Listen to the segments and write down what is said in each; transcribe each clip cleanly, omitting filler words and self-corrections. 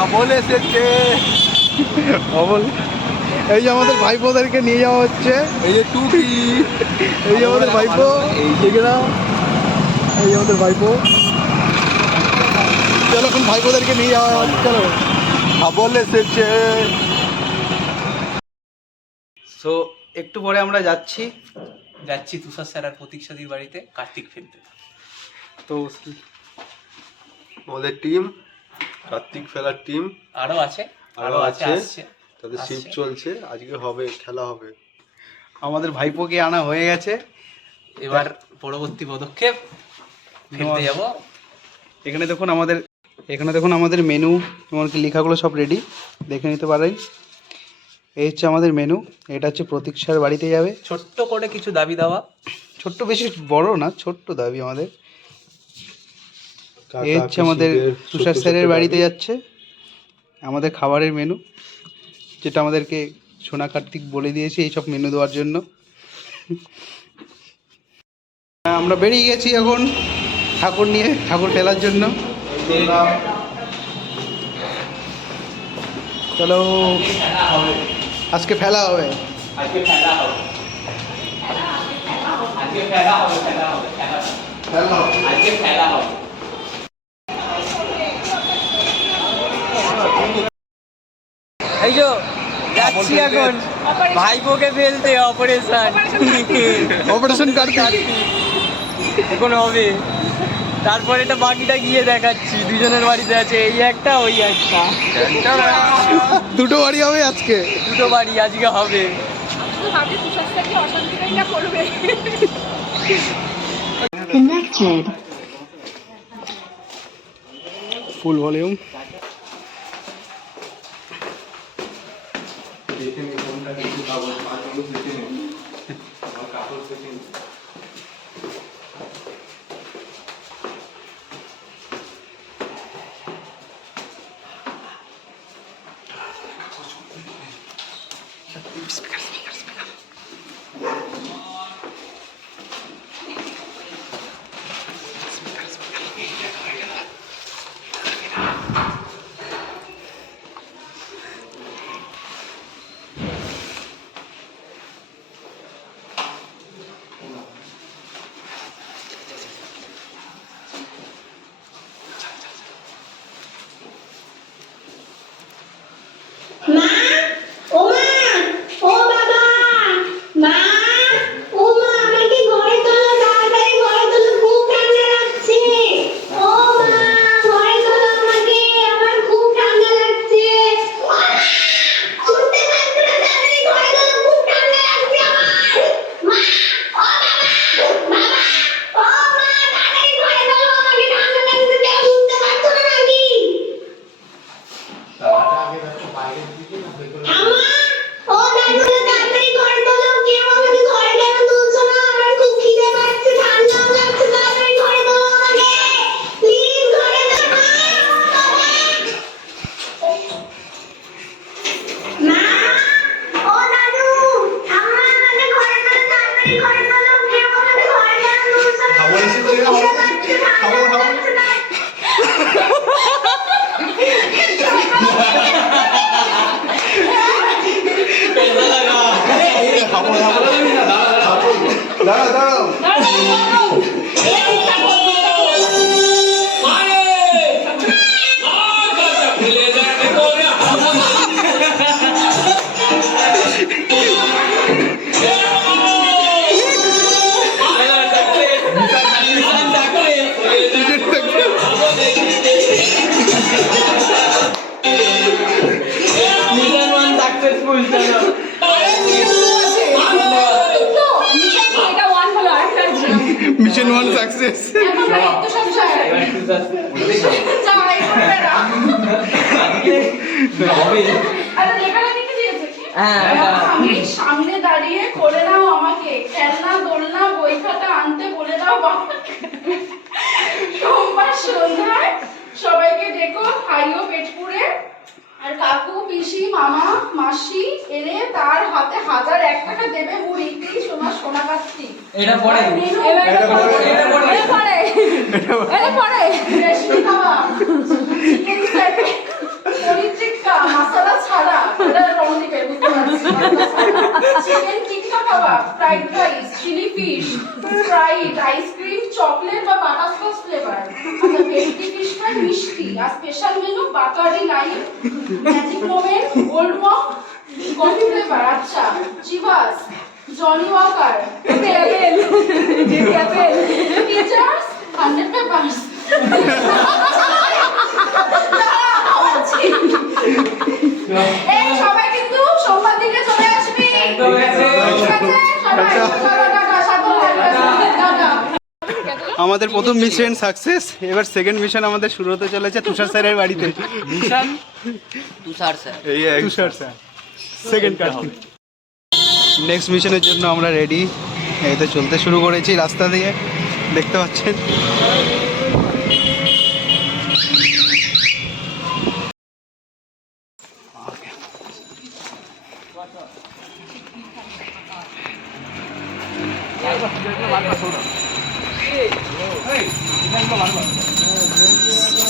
খাবল এসেছে। এই যে আমাদের ভাইপোদেরকে নিয়ে যাওয়া হচ্ছে। এই যে টুপি, এই যে আমাদের ভাইপো, এই যে না, এই যে আমাদের ভাইপো। চলো এখন ভাইপোদেরকে নিয়ে যাওয়া হচ্ছে। চলো খাবল এসেছে। সো একটু পরে আমরা যাচ্ছি তুষার স্যার আর প্রতীক সাদির বাড়িতে কার্তিক ফেলতে। তো আমাদের টিম, কার্তিক ফেলার টিম আরো আছে আসছে। তাদের শিফট চলছে, আজকে হবে, খেলা হবে। আমাদের ভাইপোকে আনা হয়ে গেছে। এবার পরবর্তী পদক্ষেপ ফেলতে যাব। এখানে দেখুন আমাদের মেনু, এমনকি লেখাগুলো সব রেডি, দেখে নিতে পারেন। এই হচ্ছে আমাদের মেনু। এটা হচ্ছে প্রতীক স্যার বাড়িতে যাবে। ছোট্ট করে কিছু দাবি দেওয়া, ছোট্ট, বেশি বড় না, ছোট্ট দাবি আমাদের। এই হচ্ছে আমাদের তুষার স্যারের বাড়িতে যাচ্ছে আমাদের খাবারের মেনু, যেটা আমাদেরকে সোনা কার্তিক বলে দিয়েছে এইসব মেনু দেওয়ার জন্য। আমরা বেরিয়ে গেছি এখন ঠাকুর নিয়ে, ঠাকুর ফেলার জন্য। চলো, আজকে ফেলা হবে। এই যে যাচ্ছি এখন ভাইপোকে ফেলতে। অপারেশন কার্তিক এখন হবে, তারপর এটা বাকিটা গিয়ে দেখাচ্ছি। দুজনের বাড়িতে আছে, এই একটা ওই একটা, দুটো বাড়ি হবে আজকে, দুটো বাড়ি আজকে হবে। ফুল ভলিউম। Mission 1 success. আমি সামনে দাঁড়িয়ে করে নাও আমাকে, খেলনা দোলনা বই খাতা আনতে বলে দাও বাবাকে। সোমবার সন্ধ্যায় সবাইকে ডেকো, খাইও পেট পুড়ে। আর কাকু পিসি মামা মাসি এলে তার হাতে 1001 টাকা দেবে মুড়ি। প্লিজ সোনা সোনা কার্তিক। এটা পড়ে, এটা পড়ে রেশমি খাওয়া chicken sandwich fried rice, chilli fish, fried ice cream, chocolate বা বাটারস্কচ ফ্লেভার। আচ্ছা ভেটকি ফিশ ফ্রাই মিষ্টি, আর special menu Bacardi lime, Magic Moment, gold mock, coffee flavour. আচ্ছা Chivas, Johnnie Walker, apple, apple, Teacher's, 100 Pipers. এই সবাই কিন্তু সোমবার দিকে চলে আসবি। ঠিক আছে সবাই চলো টাটা, সাধু টাটা। আমাদের প্রথম মিশন সাকসেস। এবার সেকেন্ড মিশন আমাদের শুরু হতে চলেছে তুষার স্যারের বাড়িতে। তুষার স্যার এই এক তুষার স্যার সেকেন্ড কাট। নেক্সট মিশনের জন্য আমরা রেডি। এই তো চলতে শুরু করেছি রাস্তা দিয়ে, দেখতে পাচ্ছেন।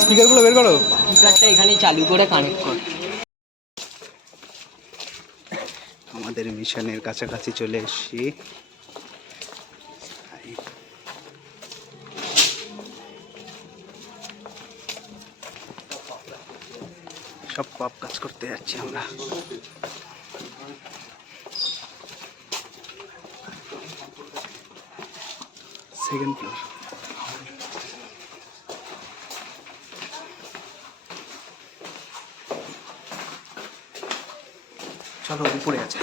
স্পিকারগুলো বের করো। স্পিকারটা এখানেই চালু করে কানেক্ট কর। আমাদের মিশনের কাছাকাছি চলে এসেছি। সব পাপ কাজ করতে যাচ্ছি আমরা। Second floor. চলো উপরে আছে।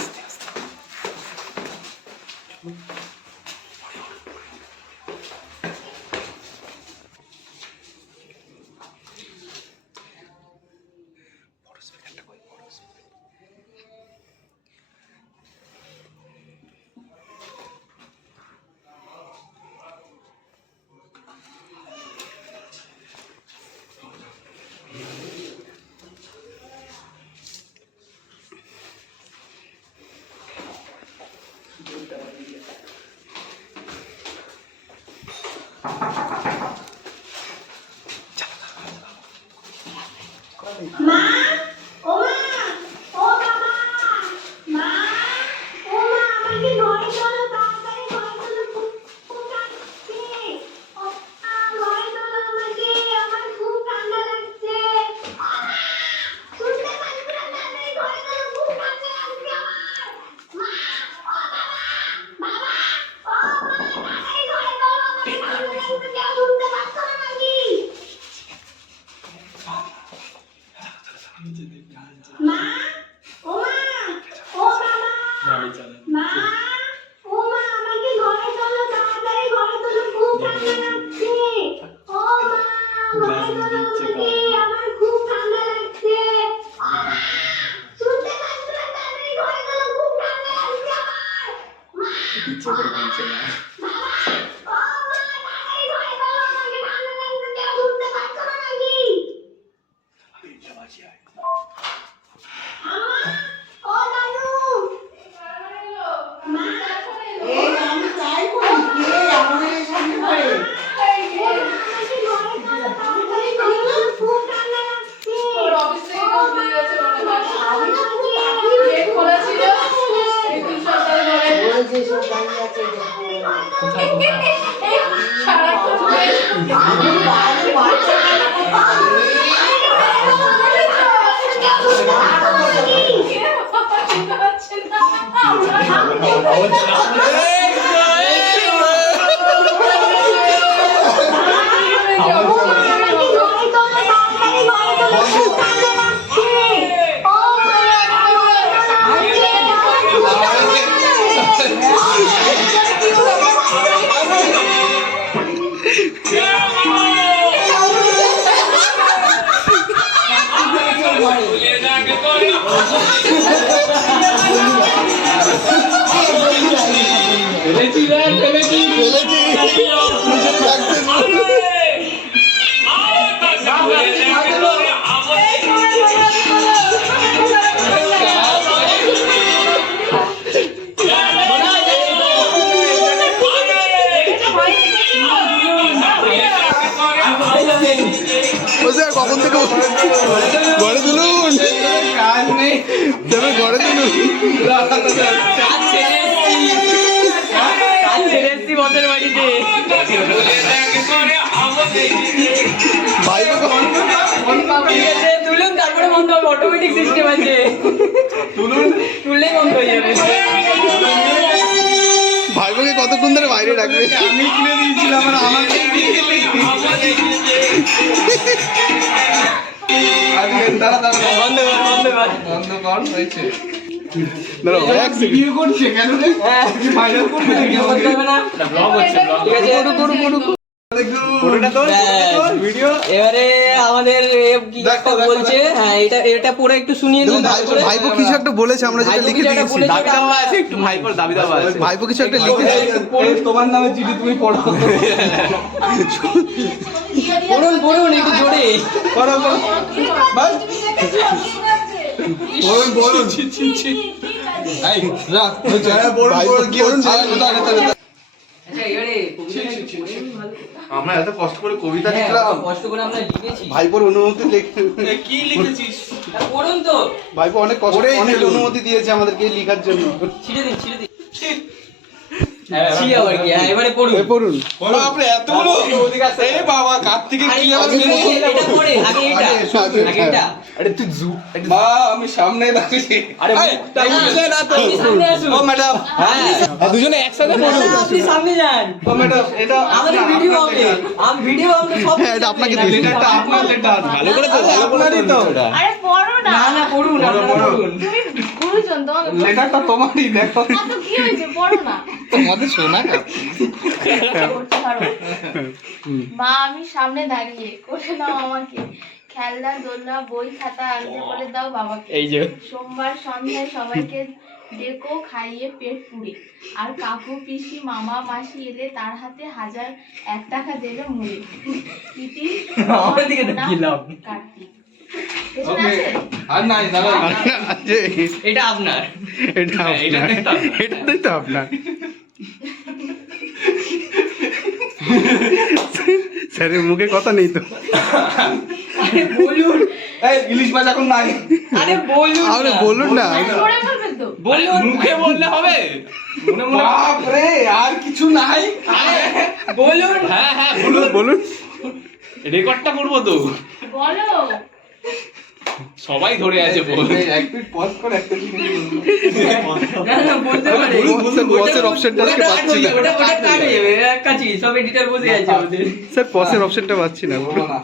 মা ও মা ও বাবা মা ও মা আমাকে ঘরে চলো তাড়াতাড়ি ঘরে চলো খুব কাঁদছে ও মা ঘরে চলো আমাকে আমার খুব ঠান্ডা লাগছে শুনতে পাচ্ছি না তাড়াতাড়ি ঘরে চলো খুব ঠান্ডা লাগছে আমার মা ও বাবা বাবা ও মা তাড়াতাড়ি ঘরে চলো আমাকে ঠান্ডা লাগছে কেউ শুনতে পাচ্ছ না নাকি মা ও মা ও বাবা মা ও মা আমাকে ঘরে চলো তাড়াতাড়ি ঘরে চলো খুব ঠান্ডা লাগছে ও মা ঘরে চলো আমাকে আমার খুব ঠান্ডা লাগছে শুনতে পাচ্ছ না তাড়াতাড়ি ঘরে চলো খুব ঠান্ডা লাগছে আমার মা ইচ্ছে করে বলছে না বাবা ও মা তাড়াতাড়ি ঘরে চলো আমাকে ঠান্ডা লাগছে কেউ শুনতে পাচ্ছ না নাকি ও দাদু মা এই আমি চাই কই কে আমাদের সামনে পড়ে আমাকে ঘরে চলো তাড়াতাড়ি চলো খুব ঠান্ডা লাগছে ওর অফিস থেকে কাজ দিয়ে গেছে মনে হয়। আমি না খুব তাড়াতাড়ি গেট খোলা ছিল। এই তুষার স্যার ঘরে। ওই যে সব দাঁড়িয়ে আছে এই সারাক্ষণ ঘরে। আমি বাইরে বাচ্চা চিন্তা পাচ্ছেন না। কখন থেকে ঘরে তুলুন কাজ নেই ঘরে তুলুন গেছি বসের বাড়িতে। ভাইপো ঠিক আছে, তুলুন তারপরে বন্ধ হবে, অটোমেটিক সিস্টেম আছে। তুললেই বন্ধ হয়ে যাবে। ভাইপোকে কতক্ষণ ধরে বাইরে রাখবে? আমি কিনে দিয়েছিলাম আর আমাকে দাঁড়া দাঁড়া বন্ধ কর, বন্ধ কর। বন্ধ কর হয়েছে। দাঁড়াও, এক second। ভিডিও করছে কেন রে? হ্যাঁ, ভাইরাল করবে ভিডিও করতে হবে না। ঠিক আছে, ভিডিও এবারে আমাদের কি একটা বলছে, হ্যাঁ এটা এটা পরে একটু শুনিয়ে দিন। ভাইপো কিছু একটা বলেছে, আমরা যেটা লিখে দিয়েছি। একটু ভাইপোর দাবি দাবা আছে। ভাইপো কিছু একটা লিখেছে। তোমার নামে চিঠি তুমি পড়ো। পড়ুন পড়ুন একটু জোরে। পড়ো পড়ো। বলুন বলুন। এই রাখ হয়েছে। ভাইপো কি হচ্ছে? আচ্ছা এবারে কবিতাটা একটু পড়ুন ভালো করে। আমরা এত কষ্ট করে কবিতা হ্যাঁ, লিখলাম। কষ্ট করে আমরা লিখেছি। ভাইপোর অনুমতি কি লিখেছিস? পড়ুন তো, ভাইপো অনেক কষ্ট ওরেই অনেক ছিল। অনুমতি দিয়েছে আমাদেরকে লেখার জন্য। ছিঁড়ে দিন ছিঁড়ে দিন। ছি আবার কি, হ্যাঁ এবারে পড়ুন। পড়ুন। বাপরে এতগুলো। এই বাবা কার্তিকে আরে কি আবার আগে এটা পড়ে, আগে এটা, আগে এটা। আরে তুই মা আমি সামনে দাঁড়িয়ে। আরে তাই বুঝলে না তো। আপনি সামনে আসুন। ও ম্যাডাম হ্যাঁ দুজনে একসাথে না, না, আপনি সামনে যান। ও ম্যাডাম এটা আমাদের ভিডিও হবে, ভিডিও আমরা সব হ্যাঁ, এটা আপনাকে দিয়েছি। লেটারটা আপনার লেটার ভালো করে তো ভালো করে তো আরে পড়ো না। না না পড়ুন, আপনারা পড়ুন। তুমি গুরুজন তোমার লেটারটা তোমারই দেখো এত কি হয়েছে পড়ো না। তোমাদের শোনা পড়তে পারো। মা আমি সামনে দাঁড়িয়ে করে নাও আমাকে, খেলনা দোলনা বই খাতা আনতে বলে দাও বাবাকে। এই যে সোমবার সন্ধ্যায় সবাইকে ডেকো খাইয়ে পেট পুড়ে, আর কাকু পিসি মামা মাসি এলে তার হাতে 1001 টাকা দেবে মুড়ে। ইতি আমাদের দিকে তো কি লাভ? কার্তিক পেছনে আছে? আর নাই দাদা যে এটা আপনার। এটা আপনার, এটাই তো আপনার। স্যারের মুখে কথা নেই তো। আরে বলুন, এই ইলিশ মাছ এখন নাই আরে বলুন আরে না। বলুন না। পড়ে বলবে তো। বলুন, মুখে বললে হবে। বাপ রে আর কিছু নাই বলুন। হ্যাঁ হ্যাঁ বলুন, বলুন। রেকর্ডটা করবো তো, বলো। সবাই ধরে আছে বল। এই এক মিনিট পজ করে একটা জিনিস না না বলতে পারে। বসের অপশনটা আজকে পাচ্ছি না। ওটা কাট হয়ে যাবে, এক কাছি সব এডিটর বসে আছে আমাদের। স্যার পসের অপশনটা পাচ্ছি না। বলো না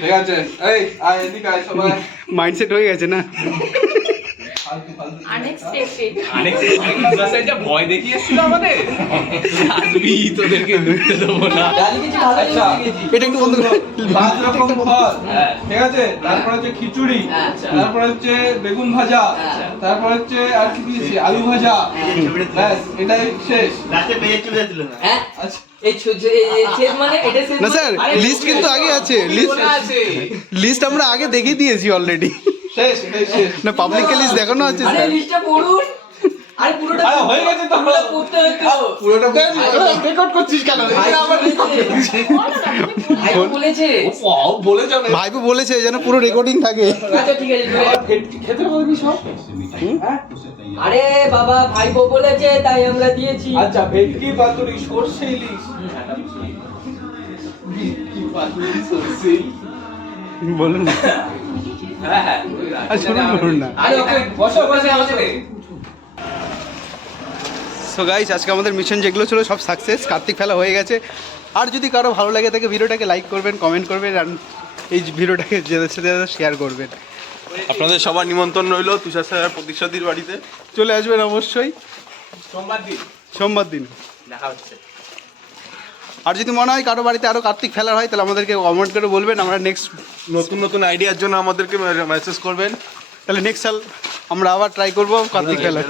ঠিক আছে এই আয় এদিকে আয় সবাই মাইন্ডসেট হয়ে গেছে না। আনএক্সপেক্টেড। যা ভয় দেখিয়ে এসেছিল আমাদের, আসবি তোদেরকে ঢুকতে দেবো না। ডালি কিছু ভালো আচ্ছা। লেগেছে। এটা একটু বন্ধ করে। 5 রকম ফল হ্যাঁ। ঠিক আছে তারপর হচ্ছে খিচুড়ি আচ্ছা। তারপর হচ্ছে বেগুন ভাজা আচ্ছা। তারপর হচ্ছে আর কি দিয়েছি আলু ভাজা ব্যাস এটাই শেষ হ্যাঁ আচ্ছা এই শেষ মানে এটা শেষ না মানে- স্যার, আরে লিস্ট কিন্তু আগে আছে। লিস্ট আমরা আগে দেখিয়ে দিয়েছি অলরেডি। শেষ এটাই শেষ না পাবলিককে লিস্ট দেখানো আছে আরে স্যার। লিস্টটা পড়ুন। আরে পুরোটা আরে হয়ে গেছে তো। পুরোটা পড়তে হতো। পুরোটা রেকর্ড করছিস কেন এটা আবার ভাই বলেছে। বলে যাও ভাইপো বলেছে যেন পুরো রেকর্ডিং থাকে। আচ্ছা ঠিক আছে চলে যাও। খেতে বলবি সব আরে বাবা ভাই বলেছে তাই আমরা দিয়েছি। আচ্ছা ভেটকি পাতুরি সরষে ইলিশ ভেটকি পাতুরি সরষে ইলিশ বলুন। হ্যাঁ হ্যাঁ আর শুনুন বলুন না। আরে ওকে বসো বসে আমাদের। সো গাইস আজকে আমাদের মিশন যেগুলো ছিল সব সাকসেস। কার্তিক ফেলা হয়ে গেছে। আর যদি কারো ভালো লাগে থাকে ভিডিওটাকে লাইক করবেন, কমেন্ট করবেন, আর এই ভিডিওটাকে যাদের সাথে শেয়ার করবেন। আপনাদের সবার নিমন্ত্রণ রইল তুষার স্যার প্রতিষ্ঠাতির বাড়িতে চলে আসবেন অবশ্যই সোমবার দিন। দেখা হচ্ছে। আর যদি মনে হয় কারো বাড়িতে আরও কার্তিক ফেলার হয় তাহলে আমাদেরকে কমেন্ট করে বলবেন। আমরা নেক্সট নতুন নতুন আইডিয়ার জন্য আমাদেরকে মেসেজ করবেন তাহলে নেক্সট সাল আমরা আবার ট্রাই করবো কার্তিক ফেলার।